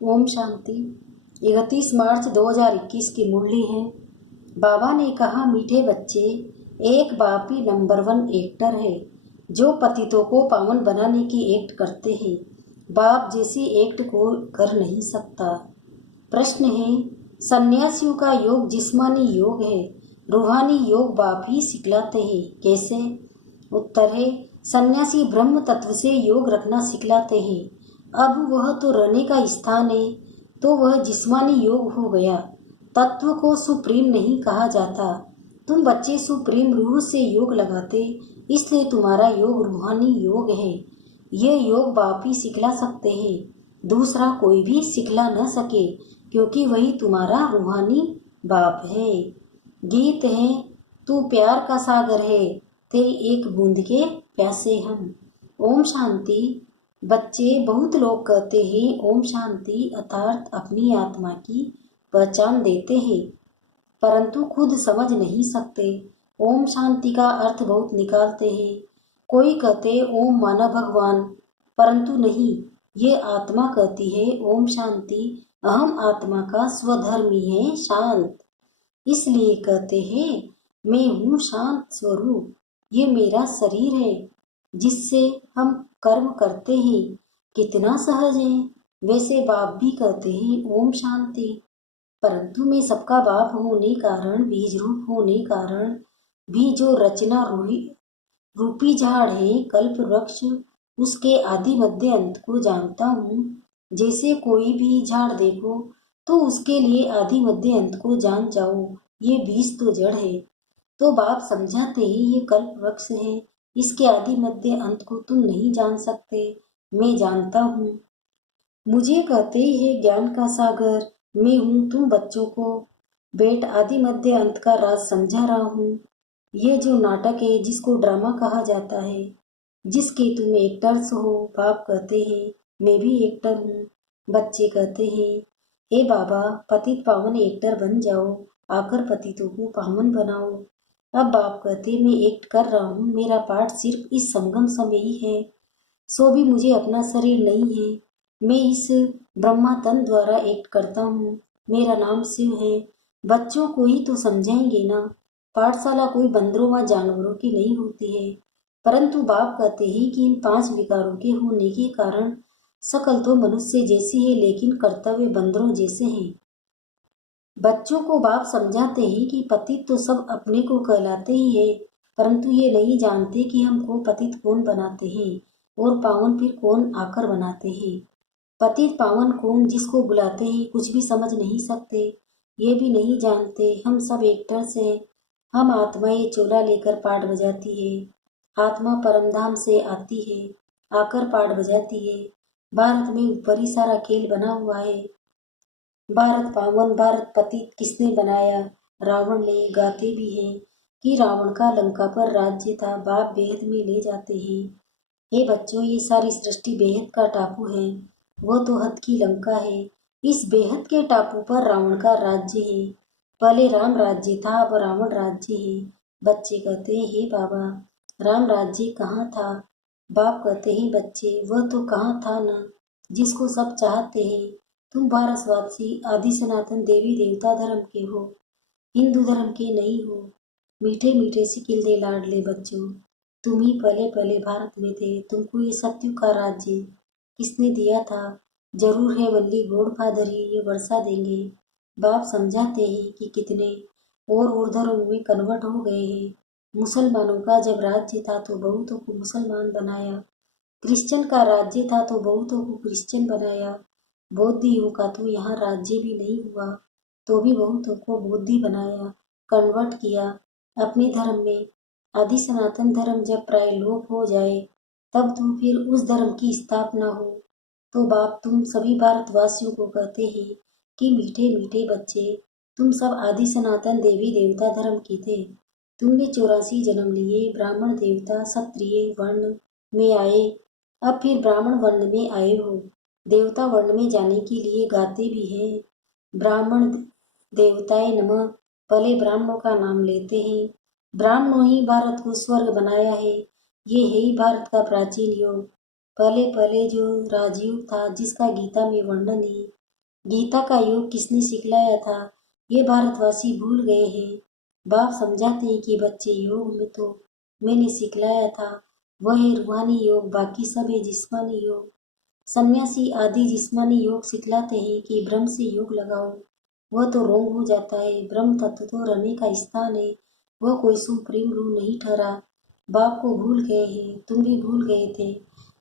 ओम शांति। 31 मार्च 2021 की मुरली है। बाबा ने कहा, मीठे बच्चे, एक बाप ही नंबर 1 एक्टर है जो पतितों को पावन बनाने की एक्ट करते हैं। बाप जैसी एक्ट को कर नहीं सकता। प्रश्न है, सन्यासियों का योग जिस्मानी योग है, रूहानी योग बाप ही सिखलाते हैं, कैसे? उत्तर है, सन्यासी ब्रह्म तत्व से योग रखना सिखलाते हैं। अब वह तो रहने का स्थान है, तो वह जिस्मानी योग हो गया। तत्व को सुप्रीम नहीं कहा जाता। तुम बच्चे सुप्रीम रूह से योग लगाते, इसलिए तुम्हारा योग रूहानी योग है। ये योग बाप ही सिखला सकते हैं, दूसरा कोई भी सिखला न सके, क्योंकि वही तुम्हारा रूहानी बाप है। गीत है, तू प्यार का सागर है, तेरी एक बूंद के प्यासे हम। ओम शांति। बच्चे, बहुत लोग कहते हैं ओम शांति अर्थात अपनी आत्मा की पहचान देते हैं, परंतु खुद समझ नहीं सकते। ओम शांति का अर्थ बहुत निकालते हैं। कोई कहते ओम माना भगवान, परंतु नहीं, ये आत्मा कहती है ओम शांति। अहम आत्मा का स्वधर्मी है शांत, इसलिए कहते हैं मैं हूँ शांत स्वरूप। ये मेरा शरीर है जिससे हम कर्म करते हैं। कितना सहज है। वैसे बाप भी कहते हैं ओम शांति, परंतु मैं सबका बाप होने कारण, बीज रूप होने कारण भी जो रचना रूपी झाड़ है, कल्प वृक्ष, उसके आदि मध्य अंत को जानता हूँ। जैसे कोई भी झाड़ देखो तो उसके लिए आदि मध्य अंत को जान जाओ। ये बीज तो जड़ है। तो बाप समझाते ही ये कल्प वृक्ष है, इसके आदि मध्य अंत को तुम नहीं जान सकते, मैं जानता हूँ। मुझे कहते ही है ज्ञान का सागर, मैं हूँ तुम बच्चों को बेट आदि मध्य अंत का राज समझा रहा हूँ। ये जो नाटक है जिसको ड्रामा कहा जाता है, जिसके तुम एक्टर्स हो, बाप कहते हैं मैं भी एक्टर हूँ। बच्चे कहते हैं हे बाबा, पतित पावन एक्टर बन जाओ, आकर पतितों को पावन बनाओ। अब बाप कहते मैं एक्ट कर रहा हूँ, मेरा पार्ट सिर्फ इस संगम समय ही है, सो भी मुझे अपना शरीर नहीं है। मैं इस ब्रह्मा तन द्वारा एक्ट करता हूँ। मेरा नाम शिव है। बच्चों को ही तो समझाएंगे ना। पाठशाला कोई बंदरों व जानवरों की नहीं होती है, परंतु बाप कहते हैं कि इन 5 विकारों के होने के कारण शकल तो मनुष्य जैसी है, लेकिन कर्तव्य बंदरों जैसे हैं। बच्चों को बाप समझाते हैं कि पतित तो सब अपने को कहलाते ही है, परंतु ये नहीं जानते कि हमको पतित कौन बनाते हैं और पावन फिर कौन आकर बनाते हैं। पतित पावन कौन जिसको बुलाते हैं कुछ भी समझ नहीं सकते, ये भी नहीं जानते हम सब एक्टर्स हैं। हम आत्मा ये चोला लेकर पाठ बजाती है। आत्मा परमधाम से आती है, आकर पाठ बजाती है। भारत में ऊपर ही सारा खेल बना हुआ है। भारत पावन, भारत पतित किसने बनाया? रावण ने। गाते भी हैं कि रावण का लंका पर राज्य था। बाप बेहद में ले जाते हैं, हे बच्चों, ये सारी सृष्टि बेहद का टापू है, वो तो हद की लंका है। इस बेहद के टापू पर रावण का राज्य है। पहले राम राज्य था, अब रावण राज्य है। बच्चे कहते हैं हे बाबा, राम राज्य कहाँ था? बाप कहते हैं बच्चे, वह तो कहाँ था ना, जिसको सब चाहते हैं। तुम भारतवासी आदि सनातन देवी देवता धर्म के हो, हिंदू धर्म के नहीं हो। मीठे मीठे से किल्ले लाडले बच्चों, तुम ही पहले पहले भारत में थे। तुमको ये सत्युग का राज्य किसने दिया था? जरूर है वल्ली गॉड फादर ही ये वर्षा देंगे। बाप समझाते हैं कि कितने और धर्मों में कन्वर्ट हो गए हैं। मुसलमानों का जब राज्य था तो बहुतों को मुसलमान बनाया। क्रिश्चियन का राज्य था तो बहुतों को क्रिश्चियन बनाया। बौद्धियों का तो यहाँ राज्य भी नहीं हुआ, तो भी बहुतों को बौद्धि बनाया, कन्वर्ट किया अपने धर्म में। आदि सनातन धर्म जब प्राय लोप हो जाए, तब तो फिर उस धर्म की स्थापना हो। तो बाप तुम सभी भारतवासियों को कहते हैं कि मीठे मीठे बच्चे, तुम सब आदि सनातन देवी देवता धर्म के थे। तुमने 84 जन्म लिए, ब्राह्मण देवता क्षत्रिय वर्ण में आए, अब फिर ब्राह्मण वर्ण में आए हो। देवता वर्ण में जाने के लिए गाते भी हैं ब्राह्मण देवताए नमः। पहले ब्राह्मणों का नाम लेते हैं। ब्राह्मणों ही भारत को स्वर्ग बनाया है। ये है ही भारत का प्राचीन युग। पहले पहले जो राजयुग था जिसका गीता में वर्णन है, गीता का योग किसने सिखलाया था, ये भारतवासी भूल गए हैं। बाप समझाते हैं कि बच्चे योग में तो मैंने सिखलाया था, वह है रूहानी योग, बाकी सब है जिस्मानी योग। सन्यासी आदि जिस्मानी योग सिखलाते हैं कि ब्रह्म से योग लगाओ, वह तो रोंग हो जाता है। ब्रह्म तत्व तो रहने का स्थान है, वह कोई सुप्रीम रूह नहीं ठहरा। बाप को भूल गए हैं, तुम भी भूल गए थे,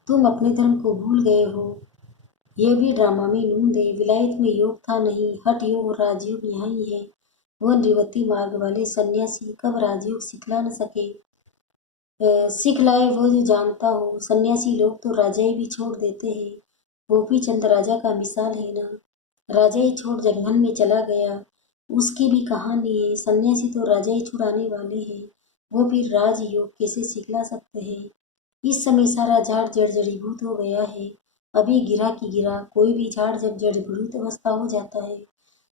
तुम अपने धर्म को भूल गए हो। यह भी ड्रामा में नूंद है, विलायत में योग था नहीं, हठ योग और राजयोग यहाँ ही है। वह निवृत्ति मार्ग वाले सन्यासी कब राजयोग सिखला न सके, सिखलाए वो जो जानता हो। सन्यासी लोग तो राजाई भी छोड़ देते हैं, गोपी चंद राजा का मिसाल है ना, राजाई छोड़ जंगल में चला गया, उसकी भी कहानी है। सन्यासी तो राजाई छुड़ाने वाले हैं, वो फिर राजयोग कैसे सिखला सकते हैं। इस समय सारा झाड़ जड़ जड़ीभूत हो गया है, अभी गिरा की गिरा। कोई भी झाड़ जब जड़ीभूत अवस्था हो जाता है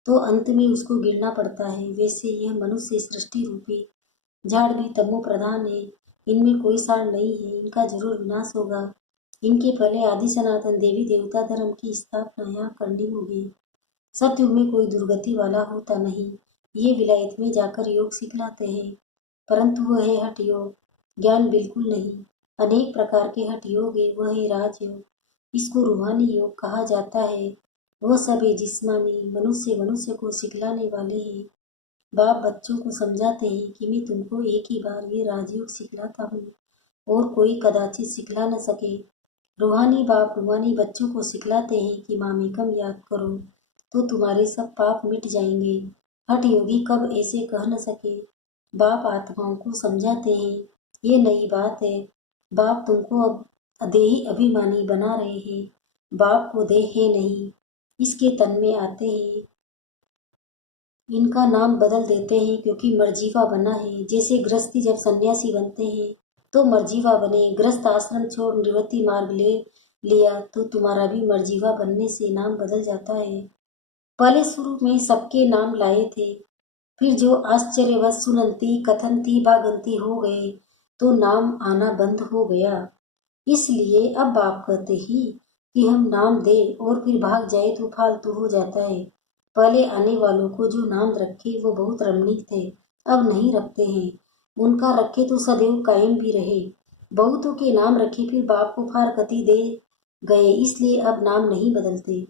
तो अंत में उसको गिरना पड़ता है, वैसे यह मनुष्य सृष्टि रूपी झाड़ भी तमो प्रधान है, इनमें कोई सार नहीं है, इनका जरूर विनाश होगा। इनके पहले आदि सनातन देवी देवता धर्म की स्थापना यहाँ करनी होगी। सतयुग में कोई दुर्गति वाला होता नहीं, ये विलायत में जाकर योग सिखलाते हैं, परंतु वह है हठ योग, ज्ञान बिल्कुल नहीं। अनेक प्रकार के हठ योग है, वह है राजयोग, इसको रूहानी योग कहा जाता है। वह सब है जिस्मानी, मनुष्य मनुष्य को सिखलाने वाले हैं। बाप बच्चों को समझाते हैं कि मैं तुमको एक ही बार ये राजयोग सिखलाता हूँ और कोई कदाचित सिखला न सके। रूहानी बाप रूहानी बच्चों को सिखलाते हैं कि मामेकम याद करो तो तुम्हारे सब पाप मिट जाएंगे। हठ योगी कब ऐसे कह न सके। बाप आत्माओं को समझाते हैं, ये नई बात है, बाप तुमको अब देही अभिमानी बना रहे हैं। बाप को देह है नहीं, इसके तन में आते हैं, इनका नाम बदल देते हैं क्योंकि मर्जीवा बना है। जैसे गृहस्थी जब सन्यासी बनते हैं तो मर्जीवा बने, गृहस्थ आश्रम छोड़ निवृत्ति मार्ग ले लिया तो तुम्हारा भी मर्जीवा बनने से नाम बदल जाता है। पहले शुरू में सबके नाम लाए थे, फिर जो आश्चर्यवश सुनंती कथनती बागंती हो गए तो नाम आना बंद हो गया। इसलिए अब बाप कहते ही कि हम नाम दे और फिर भाग जाए तो फालतू हो जाता है। पहले आने वालों को जो नाम रखे वो बहुत रमणीक थे, अब नहीं रखते हैं, उनका रखे तो सदैव कायम भी रहे। बहुतों के नाम रखे फिर बाप को फारकती दे गए, इसलिए अब नाम नहीं बदलते।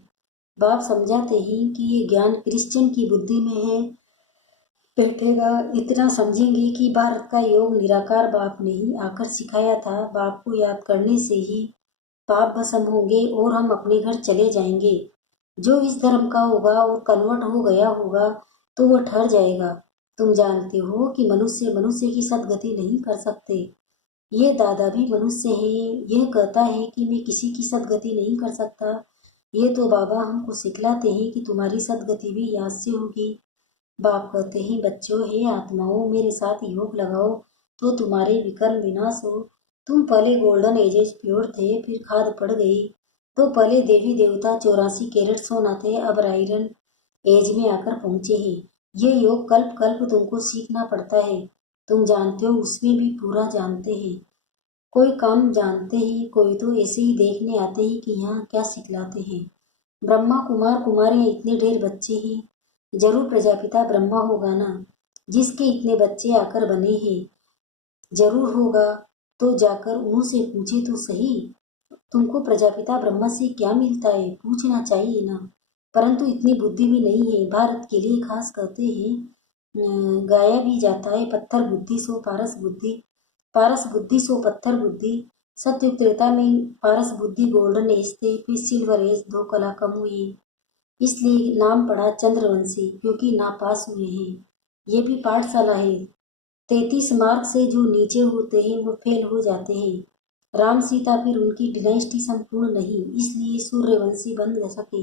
बाप समझाते हैं कि ये ज्ञान क्रिश्चियन की बुद्धि में है, बैठेगा। इतना समझेंगे कि भारत का योग निराकार बाप ने ही आकर सिखाया था। बाप को याद करने से ही पाप भस्म होंगे और हम अपने घर चले जाएंगे। जो इस धर्म का होगा और कन्वर्ट हो गया होगा तो वह ठहर जाएगा। तुम जानते हो कि मनुष्य मनुष्य की सदगति नहीं कर सकते। ये दादा भी मनुष्य है, यह कहता है कि मैं किसी की सदगति नहीं कर सकता। ये तो बाबा हमको सिखलाते हैं कि तुम्हारी सदगति भी याद से होगी। बाप कहते हैं बच्चों, हे आत्माओं, मेरे साथ योग लगाओ तो तुम्हारे विकर्म विनाश हो। तुम पहले गोल्डन एजेज प्योर थे, फिर खाद पड़ गई तो पहले देवी देवता 84 कैरेट सोना थे, अब आयरन एज में आकर पहुंचे हैं। ये योग कल्प कल्प तुमको सीखना पड़ता है। तुम जानते हो, उसमें भी पूरा जानते हैं। कोई काम जानते हैं, कोई तो ऐसे ही देखने आते हैं कि यहाँ क्या सिखलाते हैं। ब्रह्मा कुमार कुमारियाँ इतने ढेर बच्चे हैं, जरूर प्रजापिता ब्रह्मा होगा ना, जिसके इतने बच्चे आकर बने हैं। जरूर होगा, तो जाकर उनसे पूछे तो सही, तुमको प्रजापिता ब्रह्मा से क्या मिलता है, पूछना चाहिए ना। परंतु इतनी बुद्धि भी नहीं है। भारत के लिए खास कहते हैं, गाया भी जाता है, पत्थर बुद्धि सो पारस बुद्धि, पारस बुद्धि सो पत्थर बुद्धि। सत्युग त्रेता में पारस बुद्धि गोल्डन एज थे, फिर सिल्वर एज, दो कला कम हुई, इसलिए नाम पड़ा चंद्रवंशी, क्योंकि नापास हुए हैं। ये भी पाठशाला है। 33 मार्क से जो नीचे होते हैं वो फेल हो जाते हैं। राम सीता फिर उनकी डिनाइस्टी संपूर्ण नहीं, इसलिए सूर्यवंशी बन सके।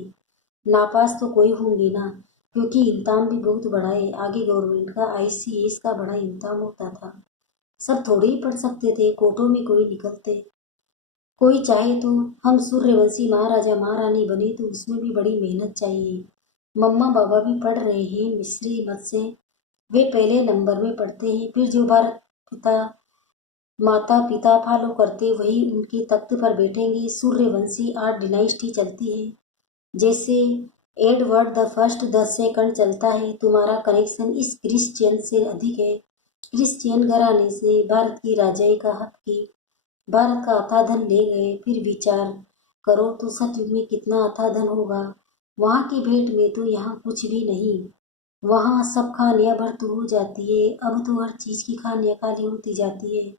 नापास तो कोई होंगे ना, क्योंकि इंतजाम भी बहुत बड़ा है। आगे गवर्नमेंट का ICS का बड़ा इंतजाम होता था, सब थोड़े ही पढ़ सकते थे, कोटों में कोई निकलते। कोई चाहे तो हम सूर्यवंशी महाराजा महारानी बने तो उसमें भी बड़ी मेहनत चाहिए। मम्मा बाबा भी पढ़ रहे हैं मिस्री मत से, वे पहले नंबर में पढ़ते हैं, फिर जो भारत पिता माता पिता फॉलो करते वही उनके तख्त पर बैठेंगे। सूर्यवंशी 8 डिनाइस्टी चलती है, जैसे एडवर्ड द फर्स्ट 10 सेकंड चलता है। तुम्हारा कनेक्शन इस क्रिश्चियन से अधिक है। क्रिश्चियन घराने से भारत की राजाई का हक की। भारत का अथाह धन ले गए। फिर विचार करो तो सतयुग में कितना अथाह धन होगा। वहाँ की भेंट में तो यहाँ कुछ भी नहीं। वहाँ सब खानियाँ भरतू हो जाती है। अब तो हर चीज़ की खानियाँ खाली होती जाती है।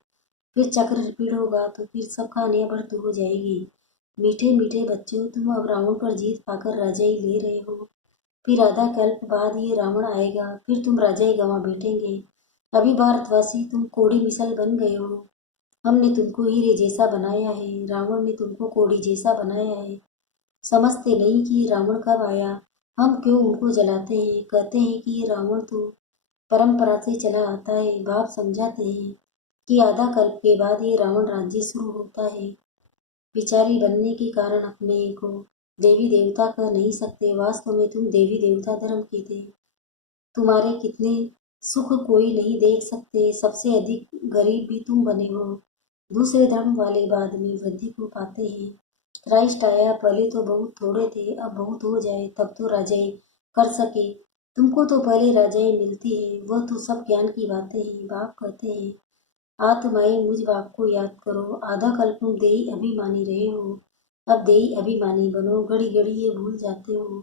फिर चक्र रिपीट होगा तो फिर सब खानियाँ भरतू हो जाएगी। मीठे मीठे बच्चों, तुम अब रावण पर जीत पाकर राजाई ले रहे हो। फिर आधा कल्प बाद ये रावण आएगा, फिर तुम राजाई गंवा बैठेंगे। अभी भारतवासी तुम कोड़ी मिसल बन गए हो। हमने तुमको हीरे जैसा बनाया है, रावण ने तुमको कोड़ी जैसा बनाया है। समझते नहीं कि ये रावण कब आया। हम क्यों उनको जलाते हैं। कहते हैं कि ये रावण तो परंपरा से चला आता है। बाप समझाते हैं कि आधा कल्प के बाद ये रावण राज्य शुरू होता है। विचारी बनने के कारण अपने को देवी देवता कह नहीं सकते। वास्तव में तुम देवी देवता धर्म के थे। तुम्हारे कितने सुख कोई नहीं देख सकते। सबसे अधिक गरीब भी तुम बने हो। दूसरे धर्म वाले बाद में वृद्धि को पाते हैं। क्राइस्ट आया, पहले तो बहुत थोड़े थे, अब बहुत हो जाए तब तो राजाई कर सके। तुमको तो पहले राजाई मिलती है, वह तो सब ज्ञान की बातें हैं। बाप कहते हैं आत्माएं मुझ बाप को याद करो। आधा कल्प तुम देही अभिमानी रहे हो, अब देही अभिमानी बनो। घड़ी घड़ी ये भूल जाते हो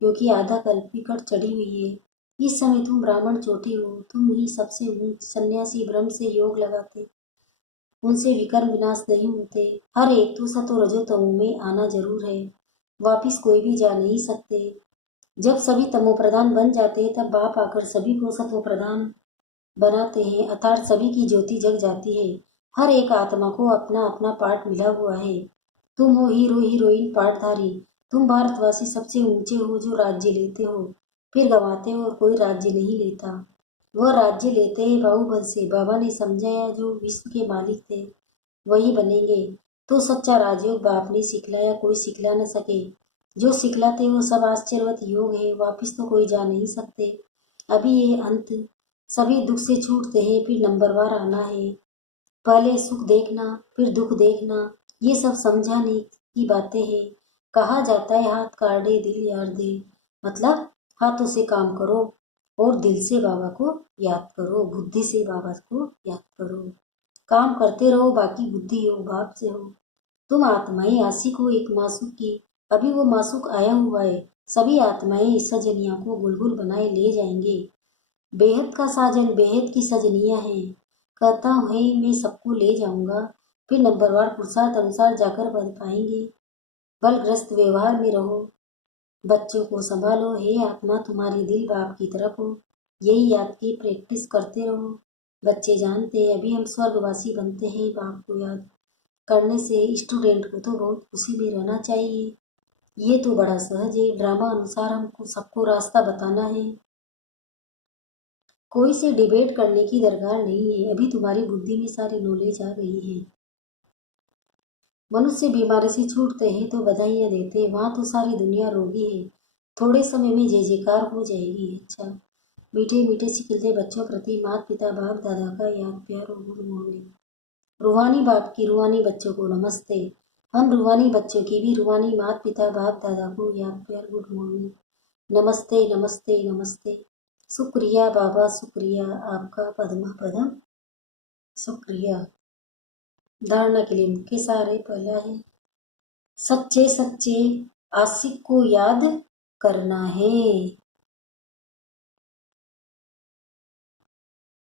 क्योंकि आधा कल्प की कट चढ़ी हुई है। इस समय तुम ब्राह्मण चोटी हो। तुम ही सबसे ऊंच सन्यासी ब्रह्म से योग लगाते, उनसे विकर्म विनाश नहीं होते। हर एक तो सतो रजो तमो में आना जरूर है। वापिस कोई भी जा नहीं सकते। जब सभी तमो प्रधान बन जाते तब बाप आकर सभी को सतो प्रधान बनाते हैं, अर्थात सभी की ज्योति जग जाती है। हर एक आत्मा को अपना अपना पार्ट मिला हुआ है। तुम हो हीरो हीरोइन पार्टधारी। तुम भारतवासी सबसे ऊंचे हो जो राज्य लेते हो फिर गंवाते हो और कोई राज्य नहीं लेता। वह राज्य लेते हैं बाहुबल से। बाबा ने समझाया जो विश्व के मालिक थे वही बनेंगे। तो सच्चा राजयोग बाप ने सिखलाया, कोई सिखला न सके। जो सिखलाते वो सब आश्चर्यवत योग है, वापिस तो कोई जा नहीं सकते। अभी ये अंत सभी दुख से छूटते हैं, फिर नंबरवार आना है। पहले सुख देखना फिर दुख देखना, ये सब समझाने की बातें हैं। कहा जाता है हाथ काटे दिल यार दे, मतलब हाथों से काम करो और दिल से बाबा को याद करो, बुद्धि से बाबा को याद करो। काम करते रहो, बाकी बुद्धि हो बाप से हो। तुम आत्माएं आशिक हो एक मासूक की। अभी वो मासूक आया हुआ है। सभी आत्माएं इस सजनिया को बुलबुल बनाए ले जाएंगे। बेहद का साजन बेहद की सजनिया है। कहता है मैं सबको ले जाऊंगा, फिर नंबरवार पुरुषार्थ अनुसार जाकर बन पाएंगे। बलग्रस्त व्यवहार में रहो, बच्चों को संभालो। हे आत्मा तुम्हारी दिल बाप की तरफ हो, यही याद की प्रैक्टिस करते रहो। बच्चे जानते हैं अभी हम स्वर्गवासी बनते हैं। बाप को याद करने से स्टूडेंट को तो बहुत खुशी में रहना चाहिए। ये तो बड़ा सहज है। ड्रामा अनुसार हमको सबको रास्ता बताना है। कोई से डिबेट करने की दरकार नहीं है। अभी तुम्हारी बुद्धि में सारी नॉलेज आ गई है। मनुष्य बीमारी से छूटते हैं तो बधाइयाँ देते हैं, वहाँ तो सारी दुनिया रोगी है। थोड़े समय में जय जयकार हो जाएगी। अच्छा, मीठे मीठे सिकिलते बच्चों प्रति माता पिता बाप दादा का याद प्यार और गुड मॉर्निंग। रूहानी बाप की रूहानी बच्चों को नमस्ते। हम रूहानी बच्चों की भी रूहानी माता पिता बाप दादा को याद प्यार गुड मॉर्निंग। नमस्ते नमस्ते नमस्ते। शुक्रिया बाबा, शुक्रिया आपका पद्मा पदम, शुक्रिया। धारणा के लिए मुख्य सार है। पहला है सच्चे सच्चे आशिक को याद करना है।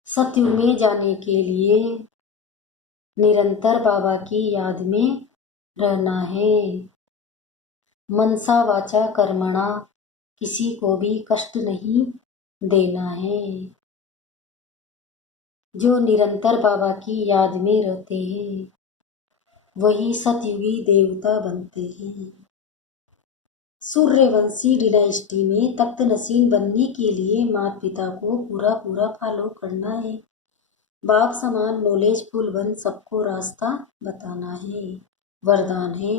सत्युग में जाने के लिए निरंतर बाबा की याद में रहना है। मनसा वाचा कर्मणा, किसी को भी कष्ट नहीं देना है। जो निरंतर बाबा की याद में रहते हैं वही सतयुगी देवता बनते हैं। सूर्यवंशी डिनाइस्टी में तख्त नसीन बनने के लिए माता पिता को पूरा पूरा फॉलो करना है। बाप समान नॉलेजफुल बन सबको रास्ता बताना है। वरदान है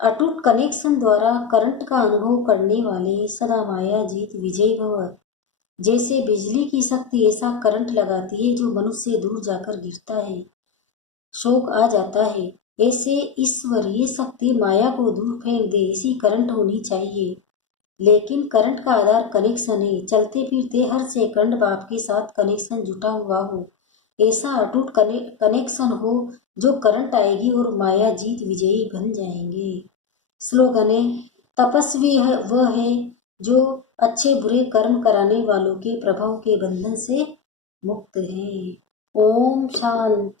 अटूट कनेक्शन द्वारा करंट का अनुभव करने वाले सदा माया जीत विजय भव। जैसे बिजली की शक्ति ऐसा करंट लगाती है जो मनुष्य दूर जाकर गिरता है, शोक आ जाता है। ऐसे ईश्वरीय शक्ति माया को दूर फेंक दे, ऐसी करंट होनी चाहिए। लेकिन करंट का आधार कनेक्शन है। चलते फिरते हर सेकंड बाप के साथ कनेक्शन जुटा हुआ हो, ऐसा अटूट कनेक्शन हो जो करंट आएगी और माया जीत विजयी बन जाएंगे। स्लोगन है, तपस्वी है वह है जो अच्छे बुरे कर्म कराने वालों के प्रभाव के बंधन से मुक्त है। ओम शांति।